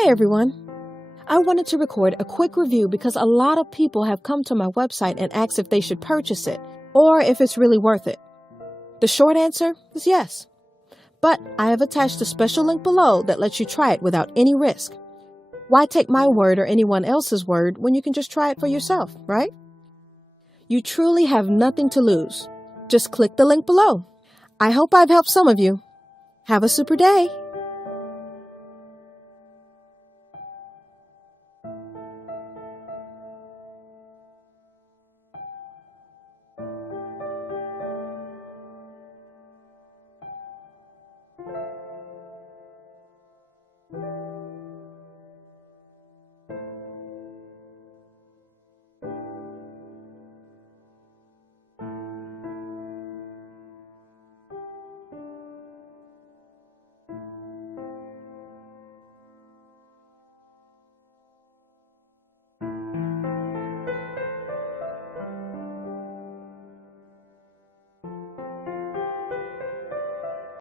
Hey everyone! I wanted to record a quick review because a lot of people have come to my website and asked if they should purchase it or if it's really worth it. The short answer is yes. But I have attached a special link below that lets you try it without any risk. Why take my word or anyone else's word when you can just try it for yourself, right? You truly have nothing to lose. Just click the link below. I hope I've helped some of you. Have a super day!